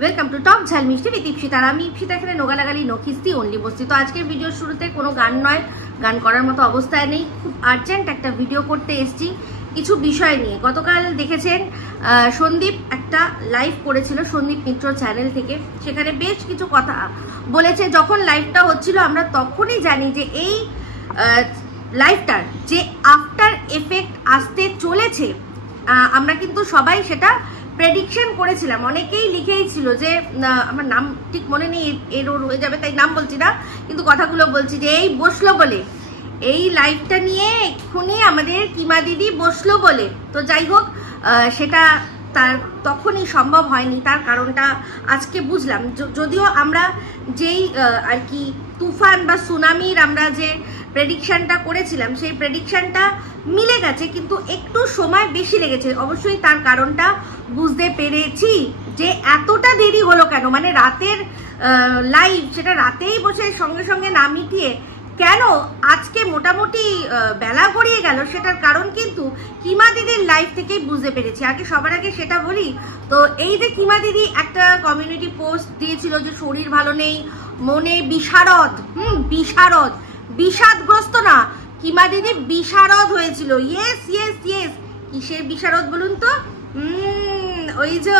Welcome to talk ঝাল মিষ্টি with Ipsita. আমি ইপসিতা, এখানে নোগালাগালি নখিস্তি অনলি বসছি। তো আজকের ভিডিওর শুরুতে কোনো গান নয়, গান করার মতো অবস্থায় নেই, খুব আর্জেন্ট একটা ভিডিও করতে এসেছি কিছু বিষয় নিয়ে। গতকাল দেখেছেন সন্দীপ একটা লাইভ করেছিল সন্দীপ মিত্র চ্যানেল থেকে, সেখানে বেশ কিছু কথা বলেছে। যখন লাইভটা হচ্ছিল আমরা তখনই জানি যে এই লাইভটার যে আফটার এফেক্ট আসতে চলেছে, আমরা কিন্তু সবাই সেটা প্রেডিকশন করেছিলাম। অনেকেই লিখেই ছিল যে, আমার নাম ঠিক মনে নেই, এরর হয়ে যাবে তাই নাম বলছি না, কিন্তু কথাগুলো বলছি যে এই বসলো বলে, এই লাইভটা নিয়ে এক্ষুনি আমাদের কিমা দিদি বসলো বলে। তো যাই হোক, সেটা তার তখনই সম্ভব হয়নি, তার কারণটা আজকে বুঝলাম। যদিও আমরা যেই আর কি তুফান বা সুনামির আমরা যে প্রেডিকশনটা করেছিলাম সেই প্রেডিকশনটা মিলে গেছে, কিন্তু একটু সময় বেশি লেগেছে। অবশ্যই তার কারণটা বুঝতে পেরেছি যে এতটা দেরি হলো কেন, মানে রাতের লাইভ সেটা রাতেই বসে সঙ্গে সঙ্গে না মিটিয়ে কেন আজকে মোটামুটি বেলা গড়িয়ে গেল, সেটার কারণ কিন্তু কিমা দিদির লাইভ থেকেই বুঝতে পেরেছি। আগে সবার আগে সেটা বলি। তো এই যে কিমা দিদি একটা কমিউনিটি পোস্ট দিয়েছিল যে শরীর ভালো নেই, মনে বিশারদ, বিশারদ, বিষাদগ্রস্ত না, কিমা দিদি বিশারদ হয়েছিল। ইয়েস ইয়েস ইয়েস, কিসের বিশারদ বলুন তো? ওই যে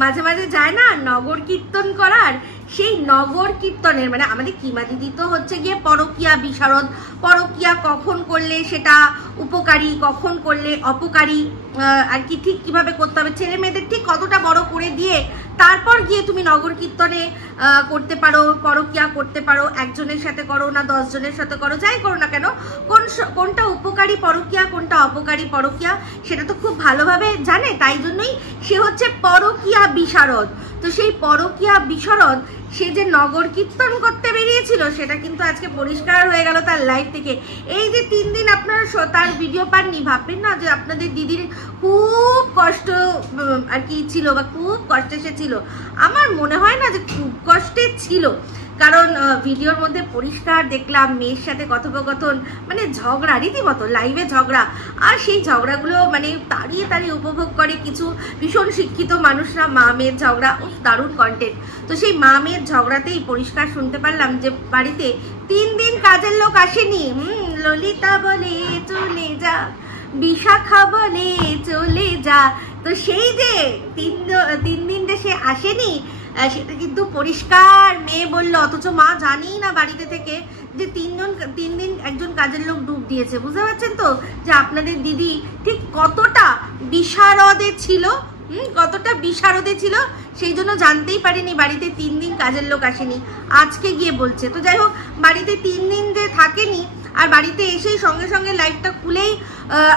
মাঝে মাঝে যায় না নগর কীর্তন করার, সেই নগর কীর্তনের, মানে আমাদের কিমা দিদি তো হচ্ছে গিয়ে পরকীয়া বিশারদ। পরকীয়া কখন করলে সেটা উপকারী, কখন করলে অপকারী, আর কি ঠিক কিভাবে করতে হবে, ছেলে মেয়েদের ঠিক কতটা বড় করে দিয়ে তারপর গিয়ে তুমি নগর কীর্তনে করতে পারো, পরকীয়া করতে পারো, একজনের সাথে করো না 10 জনের সাথে করো, যাই করো না কেন, কোনটা উপকারী পরকীয়া কোনটা অপকারী পরকীয়া সেটা তো খুব ভালোভাবে জানে। তাই জন্যই সে হচ্ছে পরকীয়া বিশারদ। তো সেই পরকীয়া বিশারদ সে যে নগর কীর্তন করতে বেরিয়েছিল সেটা কিন্তু আজকে পরিষ্কার হয়ে গেল তার লাইফ থেকে। এই যে 3 দিন আপনারা তার ভিডিও পাননি, ভাববেন না যে আপনাদের দিদির খুব কষ্ট আর কি ছিল বা খুব কষ্টে সে ছিল। আমার মনে হয় না যে খুব কষ্টে ছিল, কারণ ভিডিওর মধ্যে পরিষ্কার দেখলাম মেয়ের সাথে কথোপকথন, মানে ঝগড়া, রীতিমতো লাইভে ঝগড়া। আর সেই ঝগড়াগুলো মানে তাড়িয়ে তাড়িয়ে উপভোগ করে কিছু ভীষণ শিক্ষিত মানুষরা, মা মেয়ের ঝগড়া, দারুণ কন্টেন্ট। তো সেই মা মেয়ের ঝগড়াতেই পরিষ্কার শুনতে পারলাম যে বাড়িতে 3 দিন কাজের লোক আসেনি। ললিতা বলে চলে যা, বিশাখা বলে চলে যা। তো সেই যে 3 দিন যে সে আসেনি সেটা কিন্তু পরিষ্কার মেয়ে বললো, অথচ মা জানি না বাড়িতে থেকে যে 3 দিন একজন কাজের লোক ডুব দিয়েছে। বুঝতে পারছেন তো যে আপনাদের দিদি ঠিক কতটা বিশারদে ছিল, কতটা বিশারদে ছিল, সেই জন্য জানতেই পারিনি বাড়িতে 3 দিন কাজের লোক আসেনি, আজকে গিয়ে বলছে। তো যাই হোক, বাড়িতে 3 দিন যে থাকেনি আর বাড়িতে এসেই সঙ্গে সঙ্গে লাইভটা খুলেই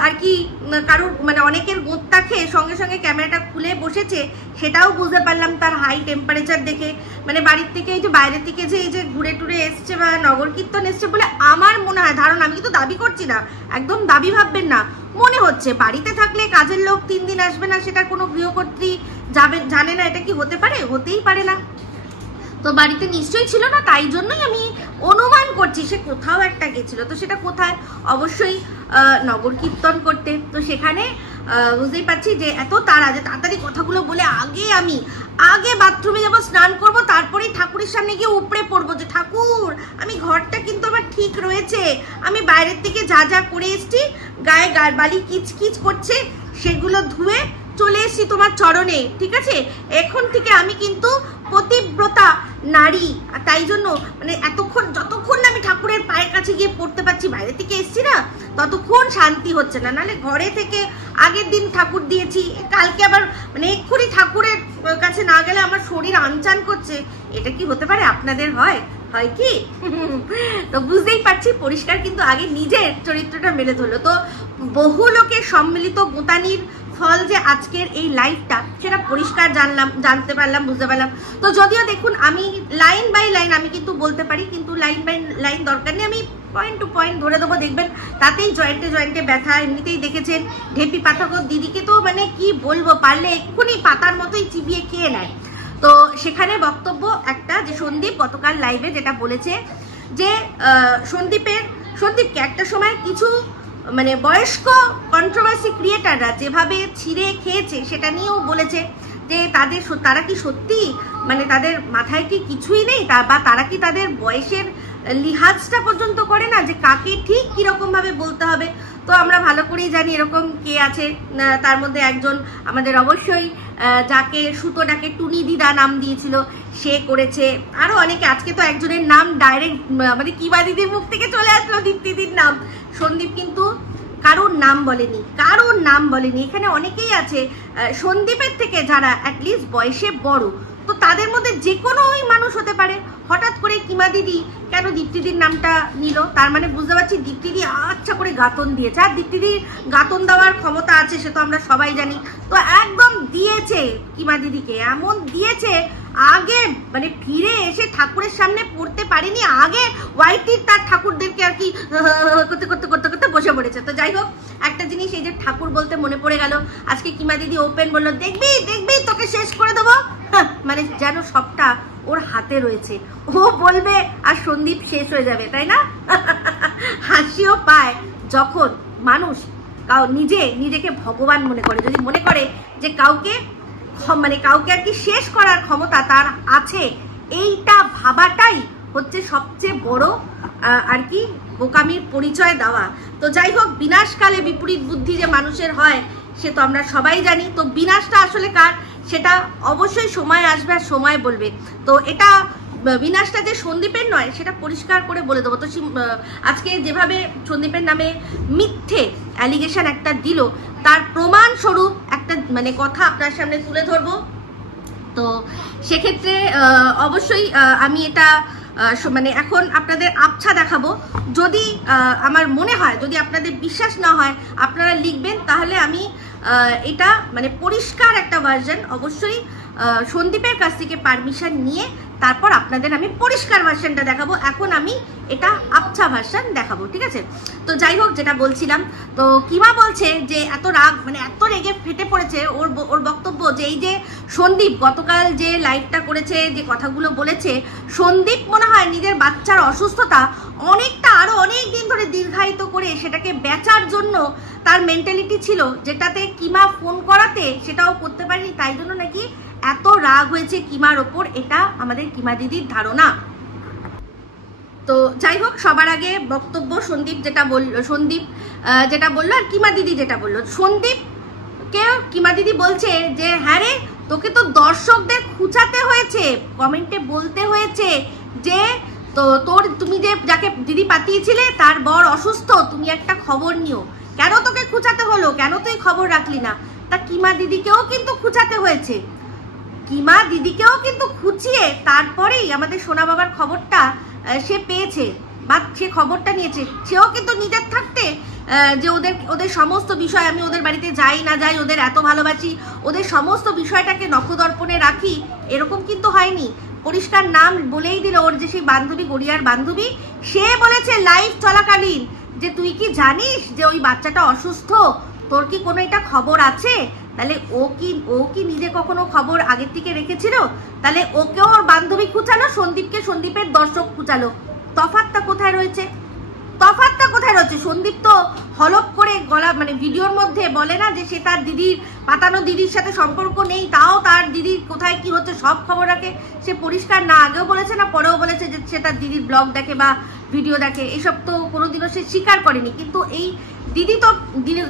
আর কি কারোর মানে অনেকের গোত্তা খেয়ে সঙ্গে সঙ্গে ক্যামেরাটা খুলে বসেছে, সেটাও বুঝতে পারলাম তার হাই টেম্পারেচার দেখে। মানে বাড়ির থেকে এই যে বাইরের থেকে যে এই যে ঘুরে টুরে এসছে বা নগর কীর্তন এসছে বলে আমার মনে হয়, ধারণা, আমি কিন্তু দাবি করছি না, একদম দাবি ভাববেন না, মনে হচ্ছে বাড়িতে থাকলে কাজের লোক 3 দিন আসবে না সেটা কোনো গৃহকর্ত্রী জানে না। এটা কি হতে পারে? হতেই পারে না। তো বাড়িতে নিশ্চয়ই ছিল না, তাই জন্যই আমি অনুমান করছি সে কোথাও একটা গেছিল। তো সেটা কোথায়? অবশ্যই নগর কীর্তন করতে। তো সেখানে বুঝতেই পারছি যে এত তাড়া, যে তাড়াতাড়ি কথাগুলো বলে আগে বাথরুমে যাবো, স্নান করব, তারপরেই ঠাকুরের সামনে গিয়ে উপড়ে পড়বো যে ঠাকুর আমি ঘরটা কিন্তু আমার ঠিক রয়েছে, আমি বাইরের থেকে যা যা করে এসছি, গায়ে বালি কিচকিচ করছে, সেগুলো ধুয়ে চলে এসছি তোমার চরণে, ঠিক আছে? এখন থেকে আমি কিন্তু পতিব্রতা নারী। তাই জন্য মানে যতক্ষণ না আমি ঠাকুরের পায়ের কাছে গিয়ে পড়তে পারছি, বাইরে থেকে এসছি না, ততক্ষণ শান্তি হচ্ছে না। নাহলে ঘরে থেকে আগের দিন ঠাকুর দিয়েছি, কালকে আবার মানে এক্ষুনি ঠাকুরের কাছে না গেলে আমার শরীর আনচান করছে, এটা কি হতে পারে? আপনাদের হয় কি? তো বুঝতেই পারছি পরিষ্কার কিন্তু আগে নিজের চরিত্রটা মেলে ধরলো। তো বহু লোকের সম্মিলিত গোতানির ফল যে আজকের এই লাইভটা, সেটা পরিষ্কার জানতে পারলাম, বুঝতে পারলাম। তো যদিও দেখুন আমি লাইন বাই লাইন আমি কিন্তু বলতে পারি, কিন্তু লাইন বাই লাইন দরকার নেই, আমি পয়েন্ট টু পয়েন্ট ধরে দেবো, দেখবেন তাতেই জয়েন্টে ব্যথা। এমনিতেই দেখেছেন ঢেপি পাঠক দিদিকে তো মানে কি বলবো, পারলে এক্ষুনি পাতার মতোই চিবিয়ে খেয়ে নেয়। তো সেখানে বক্তব্য একটা, যে সন্দীপ গতকাল লাইভে যেটা বলেছে যে সন্দীপকে একটা সময় কিছু মানে বয়স্ক কন্ট্রোভার্সি ক্রিয়েটাররা যেভাবে ছিঁড়ে খেয়েছে সেটা নিয়েও বলেছে যে তারা কি সত্যি মানে তাদের মাথায় কি কিছুই নেই, বা তারা কি তাদের বয়সের লিহাজটা পর্যন্ত করে না, যে কাকে ঠিক কিরকম ভাবে বলতে হবে। তো আমরা ভালো করেই জানি এরকম কে আছে। তার মধ্যে একজন আমাদের অবশ্যই যাকে সুতোটাকে টুনি দিদা নাম দিয়েছিল সে করেছে, আরো অনেকে। আজকে তো একজনের নাম ডাইরেক্ট মানে কিবা দিদির মুখ থেকে চলে আসলো, দীপ্তিদির নাম। সন্দীপ কিন্তু কারোর নাম বলেনি। এখানে অনেকেই আছে সন্দীপের থেকে যারা অ্যাটলিস্ট বয়সে বড়, তো তাদের মধ্যে যে কোনো মানুষ হতে পারে। হঠাৎ করে কিমা দিদি কেন দীপ্তিদির নামটা নিল, তার মানে বুঝতে পারছি দীপ্তিদি আচ্ছা করে গাতন দিয়েছে। আর দীপ্তিদির গাতন দেওয়ার ক্ষমতা আছে সে তো আমরা সবাই জানি। তো একদম দিয়েছে কিমা দিদিকে, এমন দিয়েছে আগে মানে ফিরে এসে ঠাকুরের সামনে পড়তে পারেনি, আগে ওয়াইটির তার ঠাকুরদেরকে আর কি করতে করতে করতে করতে বসে পড়েছে। তো যাই হোক, একটা জিনিস এই যে ঠাকুর বলতে মনে পড়ে গেল, আজকে কিমা দিদি ওপেন বললো দেখবি দেখবি তোকে শেষ করে দেবো, মানে যেন সবটা ওর হাতে রয়েছে, ও বলবে আর সন্দীপ শেষ হয়ে যাবে, তাই না? হাসিও পায় যখন মানুষ নিজেকে ভগবান মনে করে, যদি মনে করে যে কাউকে আর কি শেষ করার ক্ষমতা তার আছে, এইটা ভাবাটাই হচ্ছে সবচেয়ে বড় আর কি বোকামির পরিচয় দেওয়া। তো যাই হোক, বিনাশকালে বিপরীত বুদ্ধি যে মানুষের হয় সে তো আমরা সবাই জানি। তো বিনাশটা আসলে কার সেটা অবশ্যই সময় আসবে আর সময় বলবে। তো এটা বিনাশটা যে সন্দীপের নয় সেটা পরিষ্কার করে বলে দেবো। তো আজকে যেভাবে সন্দীপের নামে মিথ্যে অ্যালিগেশন একটা দিল, তার প্রমাণ স্বরূপ একটা মানে কথা আপনার সামনে তুলে ধরবো। তো সেক্ষেত্রে অবশ্যই আমি এটা মানে এখন আপনাদের আবছা দেখাবো। যদি আমার মনে হয়, যদি আপনাদের বিশ্বাস না হয়, আপনারা লিখবেন, তাহলে আমি এটা মানে পরিষ্কার একটা ভার্সন অবশ্যই সন্দীপের কাছ থেকে পারমিশন নিয়ে তারপর আপনাদের আমি পরিষ্কার ভার্সনটা দেখাবো। এখন আমি এটা আবছা ভার্সন দেখাবো, ঠিক আছে? তো যাই হোক, যেটা বলছিলাম, তো কিমা বলছে যে এত রাগ মানে এত রেগে ফেটে পড়েছে ওর বক্তব্য, যে এই যে সন্দীপ গতকাল যে লাইভটা করেছে, যে কথাগুলো বলেছে, সন্দীপ মনে হয় নিজের বাচ্চার অসুস্থতা অনেকটা আরো অনেক দিন ধরে দীর্ঘায়িত করে সেটাকে বেচার জন্য তার মেন্টালিটি ছিল, যেটাতে কিমা ফোন করাতে সেটাও করতে পারেনি, তাই জন্য নাকি এত রাগ হয়েছে কিমার ওপর। এটা আমাদের কিমা দিদির ধারণা। তো যাই হোক, সবার আগে বক্তব্য সন্দীপ যেটা বললো আর কিমা দিদি যেটা বললো। সন্দীপকে কিমা দিদি বলছে যে হ্যাঁ রে, তোকে তো দর্শকদের খুঁচাতে হয়েছে, কমেন্টে বলতে হয়েছে যে তুমি যে যাকে দিদি পাঠিয়েছিলে তার বর অসুস্থ, তুমি একটা খবর নিও। কেন তোকে খুঁচাতে হলো, কেন তুই খবর রাখলি না? তা কিমা দিদিকেও কিন্তু খুঁচাতে হয়েছে, কিমা দিদিকেও কিন্তু খুঁচিয়ে তারপরেই আমাদের সোনা বাবার খবরটা সে পেয়েছে বা সে খবরটা নিয়েছে। সেও কিন্তু নিজের থাকতে যে ওদের সমস্ত বিষয়, আমি ওদের বাড়িতে যাই না যাই, ওদের এত ভালোবাসি, ওদের সমস্ত বিষয়টাকে নখদর্পণে রাখি, এরকম কিন্তু হয়নি। পরিষ্কার নাম বলেই দিল ওর যে সেই বান্ধবী, গড়িয়ার বান্ধবী, সে বলেছে লাইভ চলাকালীন যে তুই কি জানিস যে ওই বাচ্চাটা অসুস্থ, তোর কি কোনো এটা খবর আছে? তাহলে ও কি নিজে কখনো খবর আগের থেকে রেখেছিল? তাহলে ওকেও ওর বান্ধবী খুঁচালো, সন্দীপকে সন্দীপের দর্শক খুঁচালো। তফাৎটা কোথায় রয়েছে? সন্দীপ তো হলপ করে গলা মানে ভিডিওর মধ্যে বলে না যে সে তার দিদির পাতানো দিদির সাথে সম্পর্ক নেই, তাও তার দিদির কোথায় কি হচ্ছে সব খবর রাখে। সে পরিষ্কার না আগেও বলেছে না পরেও বলেছে যে সে তার দিদির ব্লগ দেখে বা ভিডিও দেখে, এসব তো কোনোদিনও সে স্বীকার করেনি। কিন্তু এই দিদি তো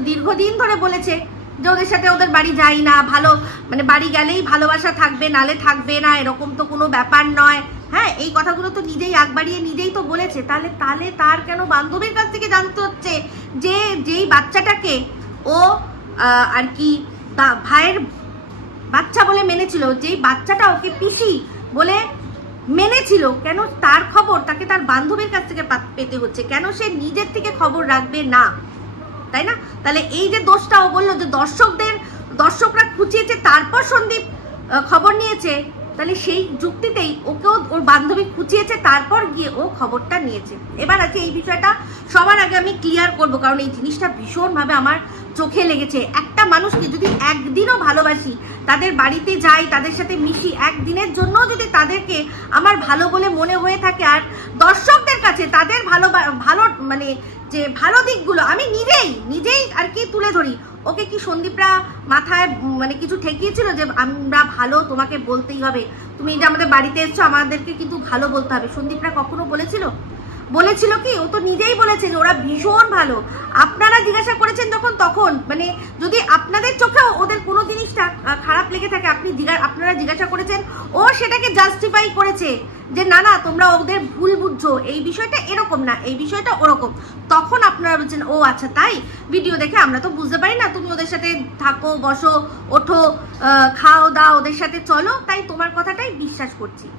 দীর্ঘদিন ধরে বলেছে যে ওদের সাথে ওদের বাড়ি যাই না, ভালো মানে বাড়ি গেলেই ভালোবাসা থাকবে, নালে থাকবে না, এরকম তো কোনো ব্যাপার নয়। হ্যাঁ, এই কথাগুলো তো নিজেই আগ বাড়িয়ে নিজেই তো বলেছে। তাহলে তার কেন বান্ধবীর কাছ থেকে জানতে হচ্ছে যে যেই বাচ্চাটাকে ও আর কি ভাইয়ের বাচ্চা বলে মেনেছিল, যেই বাচ্চাটা ওকে পিসি বলে মেনেছিল, কেন তার খবর তাকে তার বান্ধবীর কাছ থেকে পেতে হচ্ছে? কেন সে নিজের থেকে খবর রাখবে না, তাই না? তাহলে এই যে দোষটা ও বললো যে দর্শকরা খুঁচিয়েছে তারপর সন্দীপ খবর নিয়েছে, তাহলে সেই যুক্তিতেই ওকেও ওর বান্ধবী খুঁচিয়েছে তারপর গিয়ে ও খবরটা নিয়েছে। এবার আছে এই বিষয়টা সবার আগে আমি ক্লিয়ার করব, কারণ এই জিনিসটা ভীষণভাবে আমার চোখে লেগেছে। একটা মানুষকে যদি একদিনও ভালোবাসি, তাদের বাড়িতে যাই, তাদের সাথে মিশি, একদিনের জন্য যদি তাদেরকে আমার ভালো বলে মনে হয়ে থাকে, আর দর্শকদের কাছে তাদের ভালো মানে যে ভালো দিকগুলো আমি নিজেই আর কি তুলে ধরি। ওকে কি সন্দীপরা মাথায় মানে কিছু ঠেকিয়েছিল যে আমরা ভালো, তোমাকে বলতেই হবে, তুমি যে আমাদের বাড়িতে এসছো আমাদেরকে কিন্তু ভালো বলতে হবে? সন্দীপরা কখনো বলেছিল কি? ও তো নিজেই বলেছে যে ওরা ভীষণ ভালো। আপনারা জিজ্ঞাসা করেছেন যখন, তখন মানে যদি আপনাদের চোখেও ওদের কোনো জিনিসটা খারাপ লেগে থাকে, আপনারা জিজ্ঞাসা করেছেন, ও সেটাকে জাস্টিফাই করেছে যে না তোমরা ওদের ভুল বুঝছো, এই বিষয়টা এরকম না, এই বিষয়টা ওরকম। তখন আপনারা বলছেন ও আচ্ছা তাই, ভিডিও দেখে আমরা তো বুঝতে পারি না, তুমি ওদের সাথে থাকো, বসো, ওঠো, খাও দাও, ওদের সাথে চলো, তাই তোমার কথাটাই বিশ্বাস করছি।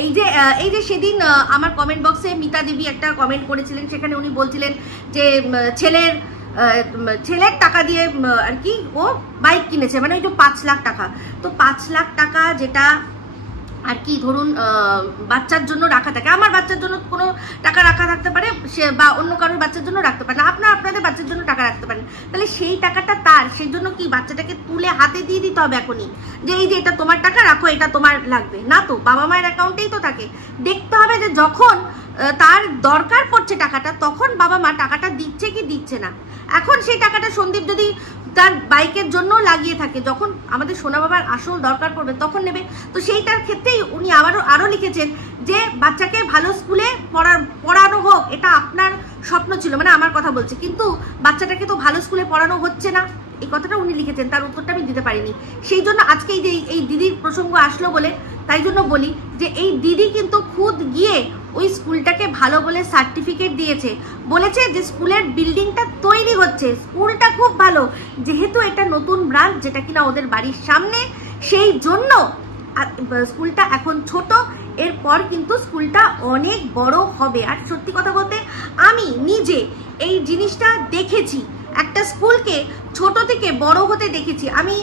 এই যে সেদিন আমার কমেন্ট বক্সে মিতা দেবী একটা কমেন্ট করেছিলেন, সেখানে উনি বলছিলেন যে ছেলের টাকা দিয়ে আর কি ও বাইক কিনেছে, মানে ওই যে 5 লাখ টাকা। তো 5 লাখ টাকা যেটা আর কি ধরুন বাচ্চার জন্য রাখা থাকে, আমার বাচ্চার জন্য কোনো টাকা রাখা থাকতে পারে, সে বা অন্য কারোর বাচ্চার জন্য রাখতে পারে না, আপনাদের বাচ্চার জন্য টাকা রাখতে পারেন, তাহলে সেই টাকাটা তার, সেই জন্য কি বাচ্চাটাকে তুলে হাতে দিয়ে দিতে হবে এখনই যে এই যে এটা তোমার টাকা, রাখো, এটা তোমার লাগবে না? তো বাবা মায়ের অ্যাকাউন্টেই তো থাকে। দেখতে হবে যে যখন তার দরকার পড়ছে টাকাটা, তখন বাবা মা টাকাটা দিচ্ছে কি দিচ্ছে না। এখন সেই টাকাটা সন্দীপ যদি তার বাইকের জন্য লাগিয়ে থাকে, যখন আমাদের সোনা বাবার আসল দরকার পড়বে তখন নেবে। তো সেইটার ক্ষেত্রেই উনি আরো লিখেছেন যে বাচ্চাকে ভালো স্কুলে পড়ানো হোক, এটা আপনার স্বপ্ন ছিল, মানে আমার কথা বলছে, কিন্তু বাচ্চাটাকে তো ভালো স্কুলে পড়ানো হচ্ছে না, এই কথাটা উনি লিখেছেন। তার উত্তরটা আমি দিতে পারিনি, সেই জন্য আজকে এই দিদির প্রসঙ্গ আসলো বলে তাই জন্য বলি যে এই দিদি কিন্তু খুদ গিয়ে ওই স্কুলটাকে ভালো বলে সার্টিফিকেট দিয়েছে, বলেছে যে স্কুলের বিল্ডিংটা তৈরি হচ্ছে, স্কুলটা খুব ভালো, যেহেতু এটা নতুন ব্রাঞ্চ যেটা কিনা ওদের বাড়ির সামনে, সেই জন্য স্কুলটা এখন ছোট, এরপর কিন্তু স্কুলটা অনেক বড় হবে। আর সত্যি কথা বলতে আমি নিজে এই জিনিসটা দেখেছি, একটা স্কুলকে ছোট থেকে বড় হতে দেখেছি আমি।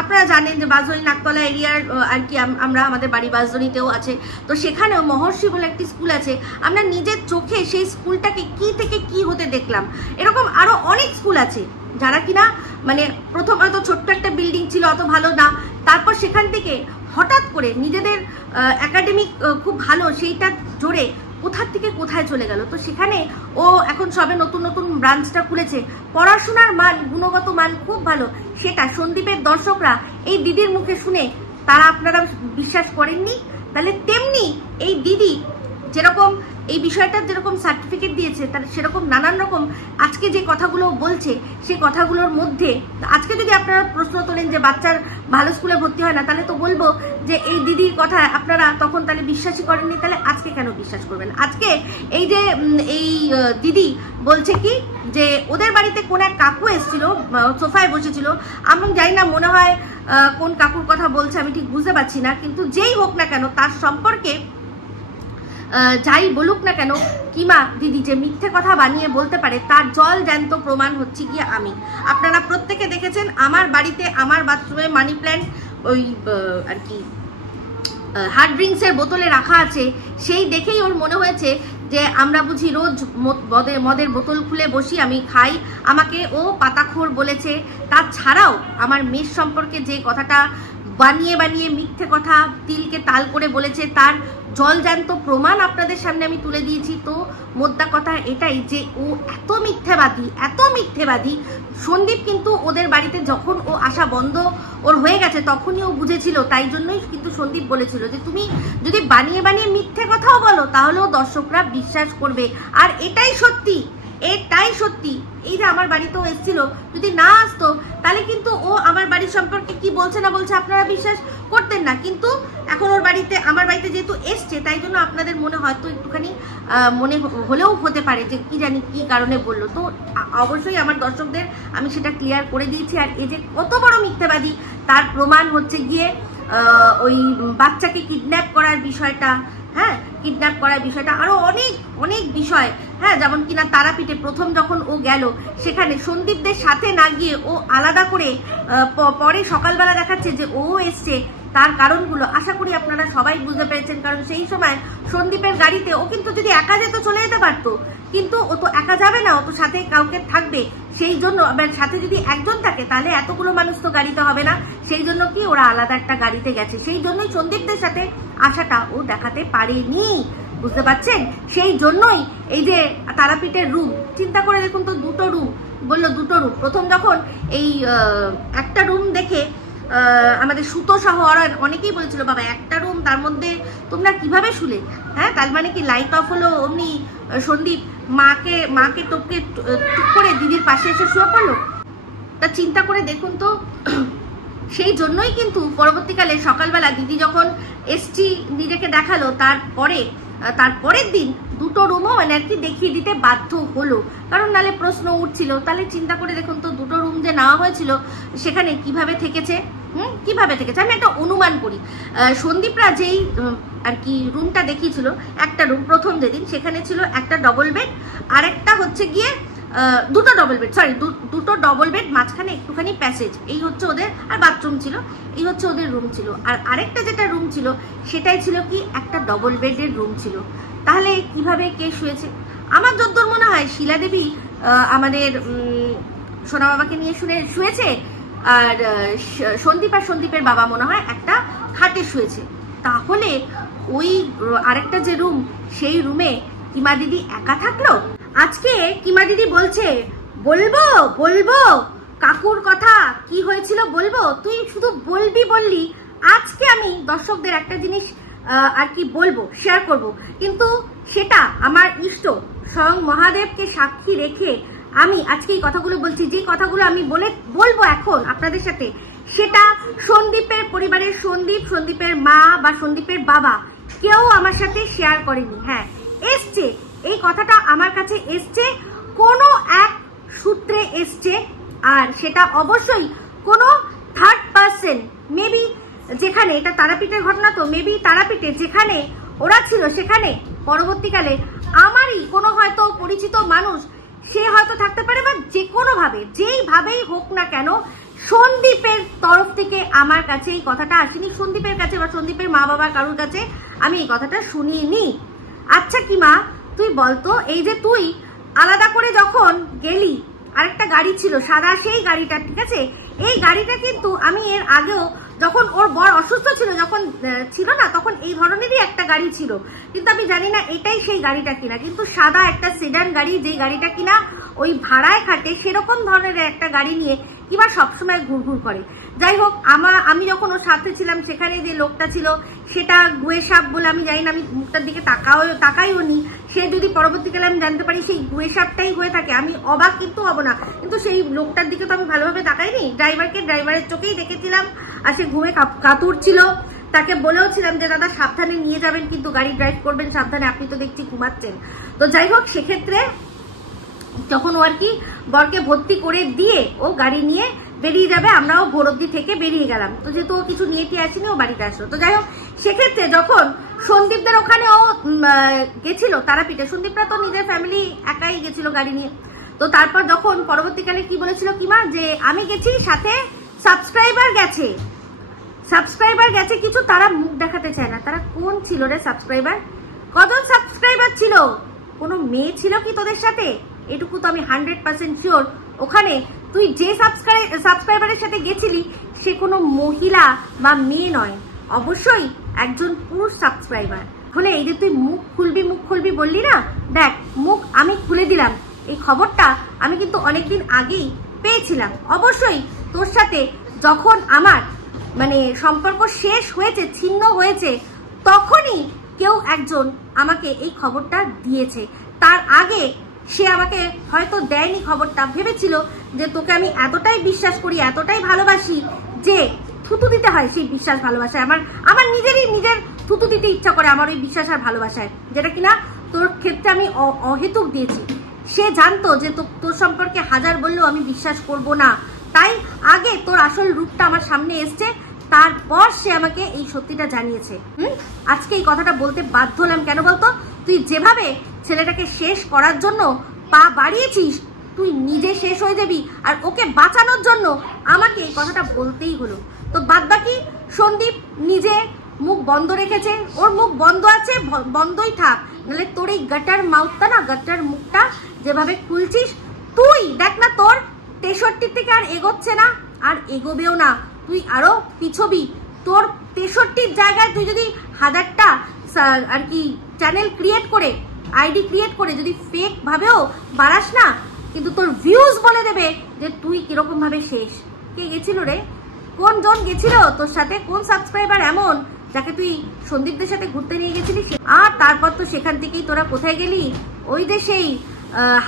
আপনারা জানেন যে বাঁশদ্রোণী নাকতলা এরিয়ার আর কি আমরা, আমাদের বাড়ি বাঁশদ্রোণীতেও আছে, তো সেখানেও মহর্ষি বলে একটি স্কুল আছে, আমরা নিজের চোখে সেই স্কুলটাকে কি থেকে কি হতে দেখলাম। এরকম আরো অনেক স্কুল আছে যারা কিনা মানে প্রথম হয়তো ছোট্ট একটা বিল্ডিং ছিল, অত ভালো না, তারপর সেখান থেকে হঠাৎ করে নিজেদের একাডেমিক খুব ভালো, সেইটা জোরে কোথার থেকে কোথায় চলে গেল। তো সেখানে ও এখন সবে নতুন ব্রাঞ্চটা খুলেছে, পড়াশোনার মান, গুণগত মান খুব ভালো, সেটা সন্দীপের দর্শকরা এই দিদির মুখে শুনে তারা আপনারা বিশ্বাস করেননি। তাহলে তেমনি এই দিদি যেরকম এই বিষয়টার যেরকম সার্টিফিকেট দিয়েছে, তার সেরকম নানান রকম আজকে যে কথাগুলো বলছে, সেই কথাগুলোর মধ্যে আজকে যদি আপনারা প্রশ্ন তোলেন যে বাচ্চার ভালো স্কুলে ভর্তি হয় না, তাহলে তো বলবো যে এই দিদির কথা আপনারা তখন তাহলে বিশ্বাসই করেননি, তাহলে আজকে কেন বিশ্বাস করবেন? আজকে এই যে এই দিদি বলছে কি যে ওদের বাড়িতে কোন এক কাকু এসেছিল, সোফায় বসেছিল, আমি জানি না, মনে হয় কোন কাকুর কথা বলছে আমি ঠিক বুঝতে পারছি না, কিন্তু যেই হোক না কেন তার সম্পর্কে যাই বলুক না কেন, কিমা দিদি যে মিথ্যে কথা বানিয়ে বলতে পারে, তার জল জ্যান্ত প্রমাণ হচ্ছে গিয়ে আমি। আপনারা প্রত্যেকে দেখেছেন আমার বাড়িতে, আমার বাথরুমে মানি প্ল্যান্ট ওই আর কি হার্ড ড্রিঙ্কসের বোতলে রাখা আছে, সেই দেখেই ওর মনে হয়েছে যে আমরা বুঝি রোজ মদের বোতল খুলে বসি, আমি খাই, আমাকে ও পাতাখোর বলেছে। তাছাড়াও আমার মেয়ের সম্পর্কে যে কথাটা বানিয়ে মিথ্যে কথা তিলকে তাল করে বলেছে, তার জলজ্যান্ত প্রমাণ আপনাদের সামনে আমি তুলে দিয়েছি। তো মোদ্দা কথা এটাই যে ও এত মিথ্যেবাদী। সন্দীপ কিন্তু ওদের বাড়িতে যখন ও আসা বন্ধ ওর হয়ে গেছে, তখনই ও বুঝেছিল, তাই জন্যই কিন্তু সন্দীপ বলেছিল যে তুমি যদি বানিয়ে মিথ্যে কথাও বলো, তাহলেও দর্শকরা বিশ্বাস করবে। আর এটাই সত্যি। এই যে আমার বাড়িতেও এসেছিল, যদি না আসতো তাহলে কিন্তু ও আমার বাড়ির সম্পর্কে কি বলছে না বলছে আপনারা বিশ্বাস করতেন না, কিন্তু এখন ওর বাড়িতে, আমার বাড়িতে যেহেতু এসছে, তাই জন্য আপনাদের মনে হয়তো একটুখানি মনে হলেও হতে পারে যে কি জানি কি কারণে বললো। তো অবশ্যই আমার দর্শকদের আমি সেটা ক্লিয়ার করে দিয়েছি। আর এই যে কত বড় মিথ্যাবাদী, তার প্রমাণ হচ্ছে গিয়ে ওই বাচ্চাকে কিডন্যাপ করার বিষয়টা, হ্যাঁ, কিডন্যাপ করার বিষয়টা, আরো অনেক বিষয়, হ্যাঁ, যেমন কিনা তারাপীঠে প্রথম যখন ও গেল, সেখানে সন্দীপদের সাথে না গিয়ে ও আলাদা করে পরে সকালবেলা দেখাচ্ছে যে ও এসছে, তার কারণগুলো আশা করি আপনারা সবাই বুঝতে পেরেছেন। কারণ সেই সময় সন্দীপের গাড়িতে ও কিন্তু যদি একা যেত চলে যেতে পারতো, কিন্তু ও তো একা যাবে না, ও তো সাথে কাউকে থাকবে। সেই জন্য সাথে যদি একজন থাকে তাহলে এতগুলো মানুষ তো গাড়িতে হবে না, সেই জন্য কি ওরা আলাদা একটা গাড়িতে গেছে। সেই জন্যই সন্দীপদের সাথে আশাটা ও দেখাতে পারেনি, বুঝতে পারছেন? সেই জন্যই এই যে তারাপীঠের রুম, চিন্তা করে দেখুন তো, দুটো রুম বললো, দুটো রুম। প্রথম যখন এই একটা রুম দেখে আমাদের সুতো সহ অনেকেই বলেছিল বাবা একটা রুম, তার মধ্যে তোমরা কিভাবে শুলে? হ্যাঁ, তার মানে কি লাইট অফ হলো অমনি সন্দীপ মাকে টপকে টুক করে দিদির পাশে এসে শুয়ে পড়লো? তা চিন্তা করে দেখুন তো। সেই জন্যই কিন্তু পরবর্তীকালে সকালবেলা দিদি যখন এসটি নিজেকে দেখালো, তারপরের দিন দুটো রুমও মানে আর কি দেখিয়ে দিতে বাধ্য হলো, কারণ নালে প্রশ্ন উঠছিল। তাহলে চিন্তা করে দেখুন তো, দুটো রুম যে নেওয়া হয়েছিল সেখানে কিভাবে থেকেছে, কিভাবে থেকেছে আমি একটা অনুমান করি। সন্দীপরা যেই আর কি রুমটা দেখিয়েছিল, একটা রুম প্রথম যেদিন, সেখানে ছিল একটা ডবল বেড, আর একটা হচ্ছে গিয়ে দুটো ডবল বেড, সরি দুটো ডবল বেড, মাঝখানে একটুখানি প্যাসেজ, এই হচ্ছে ওদের, আর বাথরুম ছিল, এই হচ্ছে ওদের রুম ছিল। আর আরেকটা যেটা রুম ছিল সেটাই ছিল কি একটা ডবল বেডের রুম ছিল। তাহলে কিভাবে কে শুয়েছে? আমার যতদূর মনে হয় শিলা দেবী আমাদের সোনা বাবাকে নিয়ে শুয়েছে, আর সন্দীপ আর সন্দীপের বাবা মনে হয় একটা খাটে শুয়েছে। তাহলে ওই আরেকটা যে রুম, সেই রুমে কিমা দিদি একা থাকলো? আজকে কিমা দিদি বলছে বলবো কাকুর কথা কি হয়েছিল বলবো, তুই শুধু বললি। আজকে আমি দর্শকদের একটা জিনিস আর কি বলবো, শেয়ার করব, কিন্তু সেটা আমার ইষ্ট স্বয়ং মহাদেবকে সাক্ষী রেখে আমি আজকে এই কথাগুলো বলছি। যে কথাগুলো আমি বলবো এখন আপনাদের সাথে, সেটা সন্দীপের পরিবারের সন্দীপের মা বা সন্দীপের বাবা কেউ আমার সাথে শেয়ার করেনি। হ্যাঁ, এসছে, এই কথাটা আমার কাছে এসছে কোনো এক সূত্রে এসছে, আর সেটা অবশ্যই কোনো থার্ড পার্সন, মেবি যেখানে এটা তারাপীঠের ঘটনা, তো মেবি তারাপীঠে যেখানে ওরা ছিল সেখানে পরবর্তীকালে আমারই কোনো হয়তো পরিচিত মানুষ, সে হয়তো থাকতে পারে, বা যে কোনো ভাবে যেইভাবেই হোক না কেন সন্দীপের তরফ থেকে আমার কাছে এই কথাটা আসেনি, সন্দীপের কাছে বা সন্দীপের মা বাবা কারোর কাছে আমি এই কথাটা শুনিনি। আচ্ছা কি মা, তুই বলতো, এই যে তুই আলাদা করে যখন গেলি, আরেকটা গাড়ি ছিল সাদা, সেই গাড়িটা, ঠিক আছে, এই গাড়িটা কিন্তু আমি এর আগেও যখন ওর বর অসুস্থ ছিল, যখন ছিল না, তখন এই ধরনেরই একটা গাড়ি ছিল, কিন্তু আমি জানি না এটাই সেই গাড়িটা কিনা, কিন্তু সাদা একটা সেডান গাড়ি, যে গাড়িটা কিনা ওই ভাড়ায় খাটে, সেরকম ধরনের একটা গাড়ি নিয়ে কিংবা সবসময় ঘুরঘুর করে। যাই হোক, আমি যখন ওর সাথে ছিলাম, সেখানে যে লোকটা ছিল সেটা গুয়ে সাপ বলে, আমি জানি না, আমি মুখটার দিকে তাকাইও নি, সে যদি পরবর্তীকালে আমি জানতে পারি সেই গুয়ে সাপটাই হয়ে থাকে, আমি অবাক কিন্তু হব না, কিন্তু সেই লোকটার দিকে তো আমি ভালোভাবে তাকাইনি। ড্রাইভারের চোখেই দেখেছিলাম, আর সে ঘুমে কাতুর ছিল। তাকে বলেও ছিলাম যে দাদা সাবধানে নিয়ে যাবেন, কিন্তু গাড়ি ড্রাইভ করবেন সাবধানে, আপনি তো দেখছি ঘুমাচ্ছেন। তো যাই হোক, সেক্ষেত্রে যখন ও আর কি বরকে ভর্তি করে দিয়ে ও গাড়ি নিয়ে বেরিয়ে যাবে, আমরাও ভোর অব্দি থেকে বেরিয়ে গেলাম। তো যেহেতু ও কিছু নিয়ে আসেনি, ও বাড়িতে আসলো। তো যাই হোক, সেক্ষেত্রে যখন সন্দীপদের ওখানে ও গেছিল তারাপীঠে, সন্দীপরা তো নিজের ফ্যামিলি একাই গেছিল গাড়ি নিয়ে। তো তারপর যখন পরবর্তীকালে কি বলেছিল কিমা, যে আমি গেছি, সাথে সাবস্ক্রাইবার গেছে কিছু, তারা মুখ দেখাতে চায় না। তারা কোন ছিল রে সাবস্ক্রাইবার? কজন সাবস্ক্রাইবার ছিল? কোনো মেয়ে ছিল কি তোদের সাথে? এটুকু তো আমি 100% শিওর, ওখানে তুই যে সাবস্ক্রাইবারের সাথে গেছিলি সে কোনো মহিলা বা মেয়ে নয়, অবশ্যই একজন পুরুষ সাবস্ক্রাইবার। হলে এই যে তুই মুখ খুলবি বললি না, দেখ মুখ আমি খুলে দিলাম। এই খবরটা আমি কিন্তু অনেকদিন আগেই পেয়েছিলাম। অবশ্যই তোর সাথে যখন আমার মানে সম্পর্ক শেষ হয়েছে, ছিন্ন হয়েছে, তখনই কেউ একজন আমাকে এই খবরটা দিয়েছে। তার আগে সে আমাকে হয়তো দেয়নি খবরটা, ভেবেছিল যে তোকে আমি এতটাই বিশ্বাস করি, এতটাই ভালোবাসি যে থুতু দিতে হয় সেই বিশ্বাস ভালোবাসায়। আমার নিজের থুতু দিতে ইচ্ছা করে আমার ওই বিশ্বাস আর ভালোবাসায়, যেটা কিনা তোর ক্ষেত্রে আমি অহেতুক দিয়েছি। সে জানতো যে তোর সম্পর্কে হাজার বললেও আমি বিশ্বাস করব না, তাই আগে তোর আসল রূপটা আমার সামনে এসছে, তারপর সে আমাকে এই সত্যিটা জানিয়েছে। আজকে এই কথাটা বলতে বাধ্য হলাম, কেন বলতো? তুই যেভাবে ছেলেটাকে শেষ করার জন্য পা বাড়িয়েছিস, তুই নিজে শেষ হয়ে যাবি, আর ওকে বাঁচানোর জন্য আমাকে এই কথাটা বলতেই হলো। তো বাদ বাকি সন্দীপ নিজে মুখ বন্ধ রেখেছে, ওর মুখ বন্ধ আছে, বন্ধই থাক, নাহলে তোর এই গাটার মাউথটা না, গাটার মুখটা যেভাবে খুলছিস তুই দেখ না, তোর 63 থেকে আর এগোচ্ছে না, আর এগোবেও না, তুই আরো পিছবি। তোর 63 জায়গায় তুই যদি 1000টা আর কি চ্যানেল ক্রিয়েট করে, আইডি ক্রিয়েট করে যদি ফেক ভাবেও বাড়াস না, কিন্তু তোর ভিউজ বলে দেবে যে তুই কিরকম ভাবে শেষ। কে গেছিল রে, কোন জন গেছিল তোর সাথে, কোন সাবস্ক্রাইবার এমন যাকে তুই সন্দীপদের সাথে ঘুরতে নিয়ে গেছিলিস? আর তারপর তো সেখান থেকেই তোরা কোথায় গেলি, ওই যে সেই